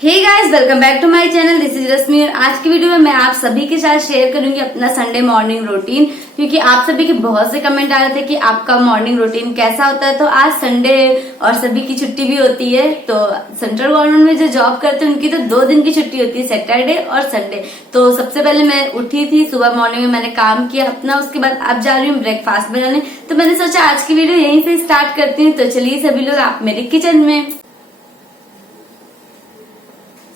Hey guys, welcome back to my channel. This is Rashmi और आज की वीडियो में मैं आप सभी के साथ शेयर करूंगी अपना संडे मॉर्निंग रूटीन, क्योंकि आप सभी के बहुत से कमेंट आ रहे थे कि आपका मॉर्निंग रूटीन कैसा होता है। तो आज संडे और सभी की छुट्टी भी होती है। तो सेंट्रल गवर्नमेंट में जो जॉब करते हैं उनकी तो 2 दिन की छुट्टी होती है, सैटरडे और संडे। तो सबसे पहले मैं उठी थी, सुबह मॉर्निंग में मैंने काम किया अपना, उसके बाद अब जा रही हूँ ब्रेकफास्ट बनाने। तो मैंने सोचा आज की वीडियो यहीं से स्टार्ट करती हूँ। तो चलिए सभी लोग आप मेरे किचन में।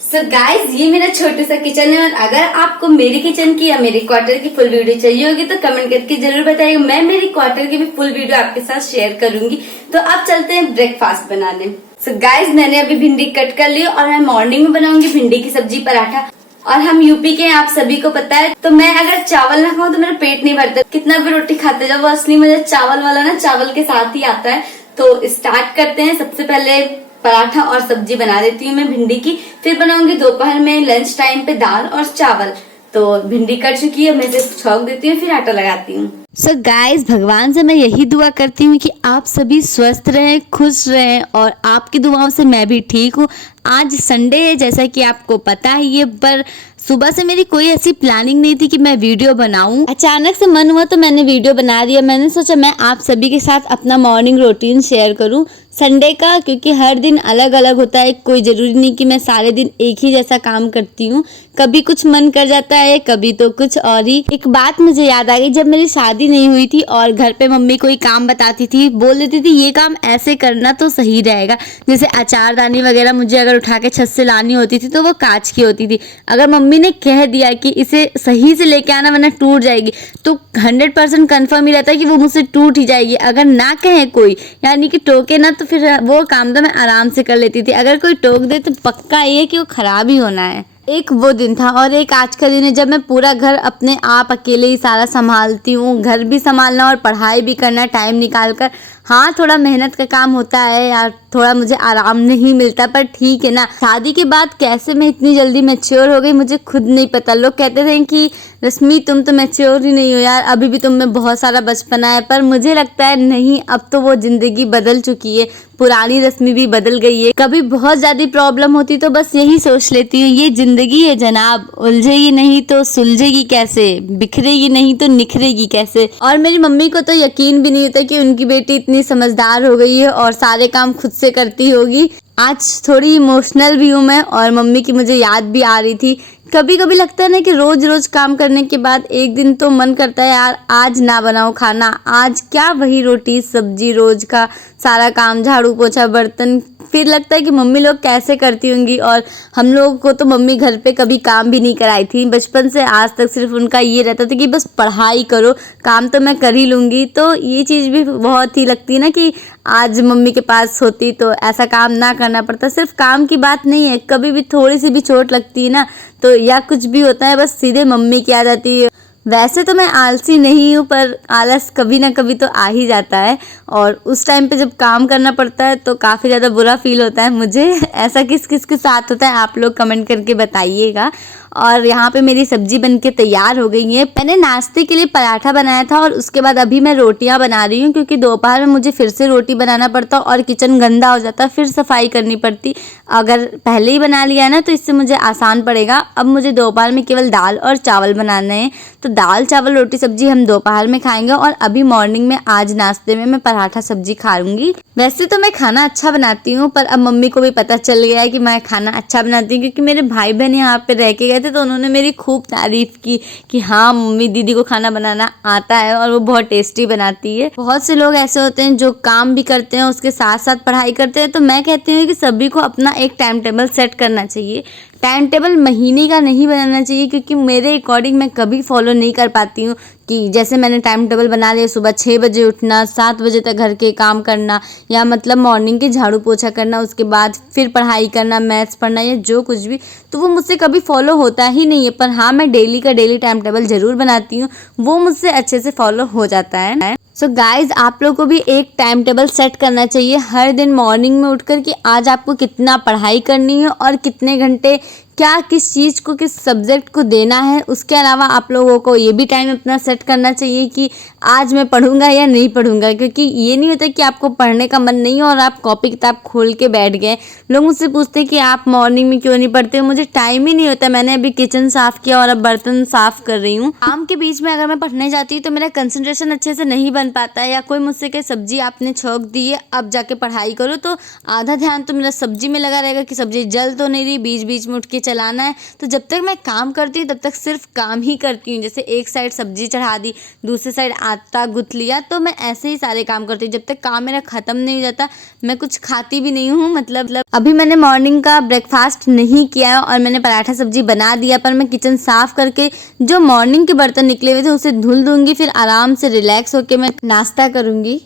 सो गाइज, ये मेरा छोटा सा किचन है और अगर आपको मेरी किचन की या मेरी क्वार्टर की फुल वीडियो चाहिए होगी तो कमेंट करके जरूर बताइएगा। मैं मेरी क्वार्टर की भी फुल वीडियो आपके साथ शेयर करूंगी। तो अब चलते हैं ब्रेकफास्ट बनाने। सो गाइज, मैंने अभी भिंडी कट कर ली और मैं मॉर्निंग में बनाऊंगी भिंडी की सब्जी पराठा। और हम यूपी के हैं, आप सभी को पता है। तो मैं अगर चावल ना खाऊं तो मेरा पेट नहीं भरता, कितना भी रोटी खाते जाओ। वो असली मजा चावल वाला ना चावल के साथ ही आता है। तो स्टार्ट करते हैं। सबसे पहले पराठा और सब्जी बना देती हूँ मैं भिंडी की, फिर बनाऊंगी दोपहर में लंच टाइम पे दाल और चावल। तो भिंडी कट चुकी है, मैं इसे छौंक देती हूँ, फिर आटा लगाती हूँ। सो गाइज, भगवान से मैं यही दुआ करती हूँ कि आप सभी स्वस्थ रहें, खुश रहें और आपकी दुआओं से मैं भी ठीक हूँ। आज संडे है, जैसा कि आपको पता ही है, पर सुबह से मेरी कोई ऐसी प्लानिंग नहीं थी कि मैं वीडियो बनाऊं। अचानक से मन हुआ तो मैंने वीडियो बना दिया। मैंने सोचा मैं आप सभी के साथ अपना मॉर्निंग रूटीन शेयर करूं संडे का, क्योंकि हर दिन अलग अलग होता है। कोई ज़रूरी नहीं कि मैं सारे दिन एक ही जैसा काम करती हूँ। कभी कुछ मन कर जाता है, कभी तो कुछ और ही। एक बात मुझे याद आ गई, जब मेरी शादी नहीं हुई थी और घर पे मम्मी कोई काम बताती थी, बोल देती थी ये काम ऐसे करना तो सही रहेगा। जैसे अचारदानी वगैरह मुझे अगर उठा के छत से लानी होती थी तो वो कांच की होती थी। अगर मम्मी ने कह दिया कि इसे सही से लेके आना वरना टूट जाएगी, तो 100% कन्फर्म ही रहता है कि वो मुझसे टूट ही जाएगी। अगर ना कहे कोई, यानी कि टोके ना, तो फिर वो काम तो मैं आराम से कर लेती थी। अगर कोई टोक दे तो पक्का ये है कि वो खराब ही होना है। एक वो दिन था और एक आज का दिन है जब मैं पूरा घर अपने आप अकेले ही सारा संभालती हूँ। घर भी संभालना और पढ़ाई भी करना टाइम निकाल कर। हाँ, थोड़ा मेहनत का काम होता है यार, थोड़ा मुझे आराम नहीं मिलता, पर ठीक है ना। शादी के बाद कैसे मैं इतनी जल्दी मैच्योर हो गई मुझे खुद नहीं पता। लोग कहते थे कि रश्मि तुम तो मैच्योर ही नहीं हो यार, अभी भी तुम में बहुत सारा बचपना है। पर मुझे लगता है नहीं, अब तो वो जिंदगी बदल चुकी है, पुरानी रश्मि भी बदल गई है। कभी बहुत ज्यादा प्रॉब्लम होती तो बस यही सोच लेती हूँ, ये जिंदगी है जनाब, उलझेगी नहीं तो सुलझेगी कैसे, बिखरेगी नहीं तो निखरेगी कैसे। और मेरी मम्मी को तो यकीन भी नहीं होता कि उनकी बेटी इतनी समझदार हो गई है और सारे काम खुद से करती होगी। आज थोड़ी इमोशनल भी हूँ मैं और मम्मी की मुझे याद भी आ रही थी। कभी कभी लगता है ना कि रोज रोज काम करने के बाद एक दिन तो मन करता है यार आज ना बनाओ खाना, आज क्या वही रोटी सब्जी, रोज का सारा काम, झाड़ू पोछा बर्तन। फिर लगता है कि मम्मी लोग कैसे करती होंगी। और हम लोगों को तो मम्मी घर पे कभी काम भी नहीं कराई थी, बचपन से आज तक सिर्फ उनका ये रहता था कि बस पढ़ाई करो, काम तो मैं कर ही लूँगी। तो ये चीज़ भी बहुत ही लगती है ना कि आज मम्मी के पास होती तो ऐसा काम ना करना पड़ता। सिर्फ काम की बात नहीं है, कभी भी थोड़ी सी भी चोट लगती है ना तो या कुछ भी होता है, बस सीधे मम्मी की आ जाती है। वैसे तो मैं आलसी नहीं हूँ, पर आलस कभी ना कभी तो आ ही जाता है और उस टाइम पे जब काम करना पड़ता है तो काफ़ी ज़्यादा बुरा फील होता है मुझे। ऐसा किस किस के साथ होता है आप लोग कमेंट करके बताइएगा। और यहाँ पे मेरी सब्जी बनके तैयार हो गई है। मैंने नाश्ते के लिए पराठा बनाया था और उसके बाद अभी मैं रोटियाँ बना रही हूँ, क्योंकि दोपहर में मुझे फिर से रोटी बनाना पड़ता और किचन गंदा हो जाता, फिर सफाई करनी पड़ती। अगर पहले ही बना लिया है ना तो इससे मुझे आसान पड़ेगा। अब मुझे दोपहर में केवल दाल और चावल बनाने हैं। तो दाल चावल रोटी सब्जी हम दोपहर में खाएंगे और अभी मॉर्निंग में आज नाश्ते में मैं पराठा सब्जी खाऊंगी। वैसे तो मैं खाना अच्छा बनाती हूँ, पर अब मम्मी को भी पता चल गया है कि मैं खाना अच्छा बनाती हूँ, क्योंकि मेरे भाई बहन यहाँ पे रह के गए थे तो उन्होंने मेरी खूब तारीफ की कि हाँ मम्मी दीदी को खाना बनाना आता है और वो बहुत टेस्टी बनाती है। बहुत से लोग ऐसे होते हैं जो काम भी करते हैं उसके साथ साथ पढ़ाई करते हैं। तो मैं कहती हूँ कि सभी को अपना एक टाइम टेबल सेट करना चाहिए। टाइम टेबल महीने का नहीं बनाना चाहिए, क्योंकि मेरे अकॉर्डिंग मैं कभी फॉलो नहीं कर पाती हूँ कि जैसे मैंने टाइम टेबल बना लिया, सुबह 6 बजे उठना, 7 बजे तक घर के काम करना, या मतलब मॉर्निंग के झाड़ू पोछा करना, उसके बाद फिर पढ़ाई करना, मैथ्स पढ़ना या जो कुछ भी, तो वो मुझसे कभी फॉलो होता ही नहीं है। पर हाँ, मैं डेली का डेली टाइम टेबल ज़रूर बनाती हूँ, वो मुझसे अच्छे से फॉलो हो जाता है। सो गाइज, आप लोग को भी एक टाइम टेबल सेट करना चाहिए हर दिन मॉर्निंग में उठकर कि आज आपको कितना पढ़ाई करनी है और कितने घंटे क्या किस चीज़ को किस सब्जेक्ट को देना है। उसके अलावा आप लोगों को ये भी टाइम अपना सेट करना चाहिए कि आज मैं पढ़ूंगा या नहीं पढ़ूंगा, क्योंकि ये नहीं होता कि आपको पढ़ने का मन नहीं हो और आप कॉपी किताब खोल के बैठ गए। लोग मुझसे पूछते हैं कि आप मॉर्निंग में क्यों नहीं पढ़ते हो। मुझे टाइम ही नहीं होता। मैंने अभी किचन साफ़ किया और अब बर्तन साफ़ कर रही हूँ। काम के बीच में अगर मैं पढ़ने जाती हूँ तो मेरा कंसंट्रेशन अच्छे से नहीं बन पाता है, या कोई मुझसे कहे सब्जी आपने छौंक दी है अब जाके पढ़ाई करो, तो आधा ध्यान तो मेरा सब्जी में लगा रहेगा कि सब्जी जल तो नहीं रही, बीच बीच में उठ के चलाना है। तो जब तक मैं काम करती हूँ तब तक सिर्फ काम ही करती हूँ। जैसे एक साइड सब्जी चढ़ा दी, दूसरी साइड आटा गुथ लिया, तो मैं ऐसे ही सारे काम करती हूँ। जब तक काम मेरा ख़त्म नहीं हो जाता मैं कुछ खाती भी नहीं हूँ। मतलब अभी मैंने मॉर्निंग का ब्रेकफास्ट नहीं किया है और मैंने पराठा सब्जी बना दिया, पर मैं किचन साफ़ करके जो मॉर्निंग के बर्तन निकले हुए थे उसे धुल दूँगी, फिर आराम से रिलैक्स होकर मैं नाश्ता करूँगी।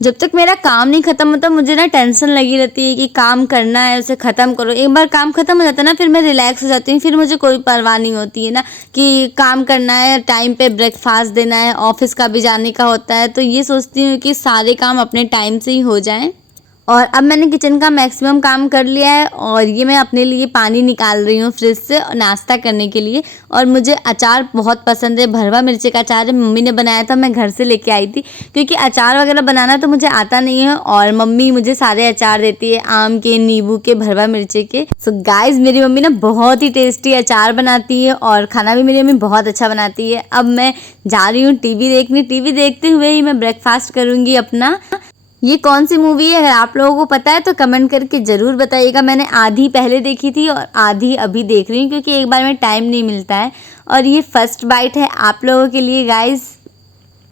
जब तक मेरा काम नहीं ख़त्म होता मुझे ना टेंशन लगी रहती है कि काम करना है, उसे ख़त्म करो। एक बार काम ख़त्म हो जाता है ना फिर मैं रिलैक्स हो जाती हूँ, फिर मुझे कोई परवाह नहीं होती है ना कि काम करना है, टाइम पे ब्रेकफास्ट देना है, ऑफिस का भी जाने का होता है। तो ये सोचती हूँ कि सारे काम अपने टाइम से ही हो जाएं। और अब मैंने किचन का मैक्सिमम काम कर लिया है और ये मैं अपने लिए पानी निकाल रही हूँ फ्रिज से नाश्ता करने के लिए। और मुझे अचार बहुत पसंद है, भरवा मिर्ची का अचार है, मम्मी ने बनाया था, मैं घर से लेके आई थी, क्योंकि अचार वगैरह बनाना तो मुझे आता नहीं है और मम्मी मुझे सारे अचार देती है, आम के, नींबू के, भरवा मिर्ची के। सो गाइज मेरी मम्मी ना बहुत ही टेस्टी अचार बनाती है और खाना भी मेरी मम्मी बहुत अच्छा बनाती है। अब मैं जा रही हूँ टीवी देखने, टीवी देखते हुए ही मैं ब्रेकफास्ट करूँगी अपना। ये कौन सी मूवी है अगर आप लोगों को पता है तो कमेंट करके ज़रूर बताइएगा। मैंने आधी पहले देखी थी और आधी अभी देख रही हूँ, क्योंकि एक बार में टाइम नहीं मिलता है। और ये फर्स्ट बाइट है आप लोगों के लिए गाइस।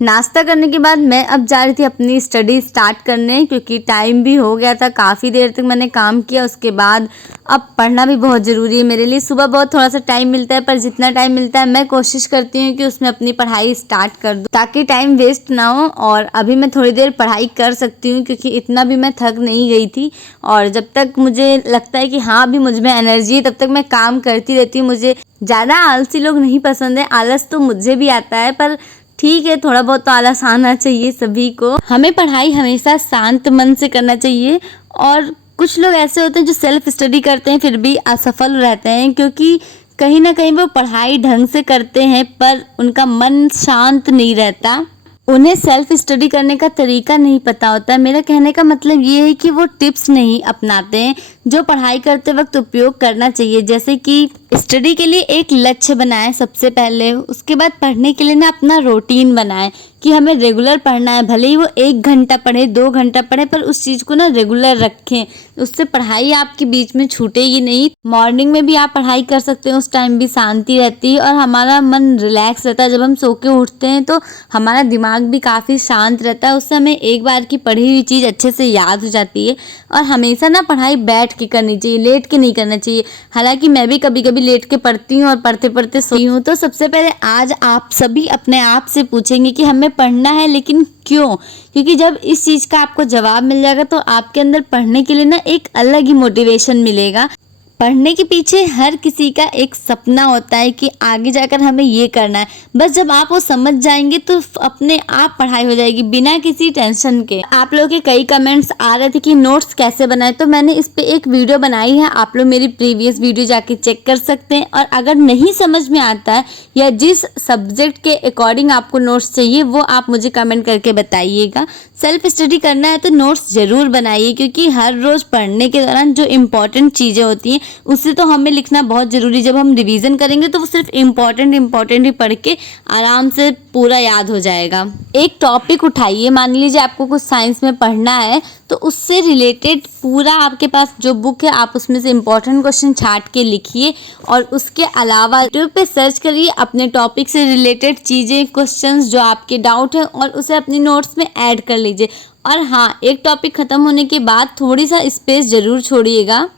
नाश्ता करने के बाद मैं अब जा रही थी अपनी स्टडी स्टार्ट करने, क्योंकि टाइम भी हो गया था, काफ़ी देर तक मैंने काम किया। उसके बाद अब पढ़ना भी बहुत ज़रूरी है मेरे लिए। सुबह बहुत थोड़ा सा टाइम मिलता है, पर जितना टाइम मिलता है मैं कोशिश करती हूँ कि उसमें अपनी पढ़ाई स्टार्ट कर दूँ ताकि टाइम वेस्ट ना हो। और अभी मैं थोड़ी देर पढ़ाई कर सकती हूँ, क्योंकि इतना भी मैं थक नहीं गई थी। और जब तक मुझे लगता है कि हाँ अभी मुझ में एनर्जी है तब तक मैं काम करती रहती हूँ। मुझे ज़्यादा आलसी लोग नहीं पसंद है, आलस तो मुझे भी आता है, पर ठीक है थोड़ा बहुत तो आलस आना चाहिए सभी को। हमें पढ़ाई हमेशा शांत मन से करना चाहिए। और कुछ लोग ऐसे होते हैं जो सेल्फ स्टडी करते हैं फिर भी असफल रहते हैं, क्योंकि कहीं ना कहीं वो पढ़ाई ढंग से करते हैं पर उनका मन शांत नहीं रहता, उन्हें सेल्फ स्टडी करने का तरीका नहीं पता होता। मेरा कहने का मतलब ये है कि वो टिप्स नहीं अपनाते हैं जो पढ़ाई करते वक्त उपयोग करना चाहिए। जैसे कि स्टडी के लिए एक लक्ष्य बनाएं सबसे पहले, उसके बाद पढ़ने के लिए ना अपना रूटीन बनाएं कि हमें रेगुलर पढ़ना है। भले ही वो 1 घंटा पढ़े 2 घंटा पढ़े, पर उस चीज़ को ना रेगुलर रखें, उससे पढ़ाई आपके बीच में छूटेगी नहीं। मॉर्निंग में भी आप पढ़ाई कर सकते हैं, उस टाइम भी शांति रहती है और हमारा मन रिलैक्स रहता है। जब हम सो के उठते हैं तो हमारा दिमाग भी काफ़ी शांत रहता है, उससे हमें एक बार की पढ़ी हुई चीज़ अच्छे से याद हो जाती है। और हमेशा ना पढ़ाई बैठ के करनी चाहिए, लेट के नहीं करना चाहिए। हालांकि मैं भी कभी कभी लेट के पढ़ती हूँ और पढ़ते पढ़ते सोई हूँ। तो सबसे पहले आज आप सभी अपने आप से पूछेंगे कि हमें पढ़ना है लेकिन क्यों? क्योंकि जब इस चीज़ का आपको जवाब मिल जाएगा तो आपके अंदर पढ़ने के लिए ना एक अलग ही मोटिवेशन मिलेगा। पढ़ने के पीछे हर किसी का एक सपना होता है कि आगे जाकर हमें ये करना है। बस जब आप वो समझ जाएंगे तो अपने आप पढ़ाई हो जाएगी बिना किसी टेंशन के। आप लोगों के कई कमेंट्स आ रहे थे कि नोट्स कैसे बनाए, तो मैंने इस पे एक वीडियो बनाई है, आप लोग मेरी प्रीवियस वीडियो जाके चेक कर सकते हैं। और अगर नहीं समझ में आता है या जिस सब्जेक्ट के अकॉर्डिंग आपको नोट्स चाहिए वो आप मुझे कमेंट करके बताइएगा। सेल्फ स्टडी करना है तो नोट्स ज़रूर बनाइए, क्योंकि हर रोज़ पढ़ने के दौरान जो इम्पॉर्टेंट चीज़ें होती हैं उससे तो हमें लिखना बहुत ज़रूरी। जब हम रिवीजन करेंगे तो वो सिर्फ इम्पॉर्टेंट ही पढ़ के आराम से पूरा याद हो जाएगा। एक टॉपिक उठाइए, मान लीजिए आपको कुछ साइंस में पढ़ना है तो उससे रिलेटेड पूरा आपके पास जो बुक है आप उसमें से इम्पॉर्टेंट क्वेश्चन छांट के लिखिए। और उसके अलावा यूट्यूब पे सर्च करिए अपने टॉपिक से रिलेटेड चीज़ें, क्वेश्चंस जो आपके डाउट है, और उसे अपनी नोट्स में ऐड कर लीजिए। और हाँ, एक टॉपिक ख़त्म होने के बाद थोड़ी सा स्पेस ज़रूर छोड़िएगा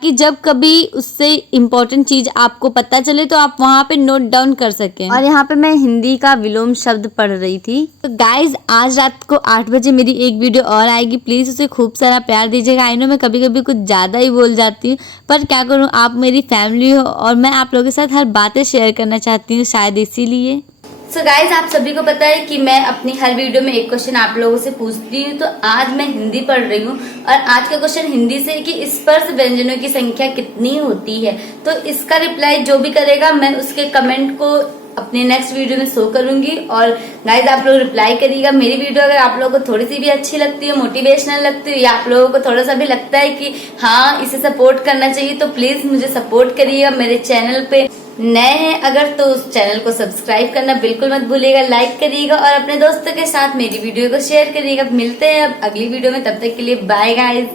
कि जब कभी उससे इम्पोर्टेंट चीज़ आपको पता चले तो आप वहाँ पे नोट डाउन कर सकें। और यहाँ पे मैं हिंदी का विलोम शब्द पढ़ रही थी। तो गाइज आज रात को 8 बजे मेरी एक वीडियो और आएगी, प्लीज़ उसे खूब सारा प्यार दीजिएगा। आई नो मैं कभी कभी कुछ ज़्यादा ही बोल जाती हूँ, पर क्या करूँ, आप मेरी फैमिली हो और मैं आप लोगों के साथ हर बातें शेयर करना चाहती हूँ, शायद इसीलिए। सो गाइज, आप सभी को पता है कि मैं अपनी हर वीडियो में एक क्वेश्चन आप लोगों से पूछती हूँ। तो आज मैं हिंदी पढ़ रही हूँ और आज का क्वेश्चन हिंदी से है कि स्पर्श व्यंजनों की संख्या कितनी होती है। तो इसका रिप्लाई जो भी करेगा मैं उसके कमेंट को अपने नेक्स्ट वीडियो में शो करूंगी। और गाइज, आप लोग रिप्लाई करिएगा। मेरी वीडियो अगर आप लोगों को थोड़ी सी भी अच्छी लगती है, मोटिवेशनल लगती है, या आप लोगों को थोड़ा सा भी लगता है कि हाँ इसे सपोर्ट करना चाहिए, तो प्लीज मुझे सपोर्ट करिएगा। मेरे चैनल पे नए हैं अगर तो उस चैनल को सब्सक्राइब करना बिल्कुल मत भूलिएगा, लाइक करिएगा और अपने दोस्तों के साथ मेरी वीडियो को शेयर करिएगा। मिलते हैं अब अगली वीडियो में, तब तक के लिए बाय गाइज।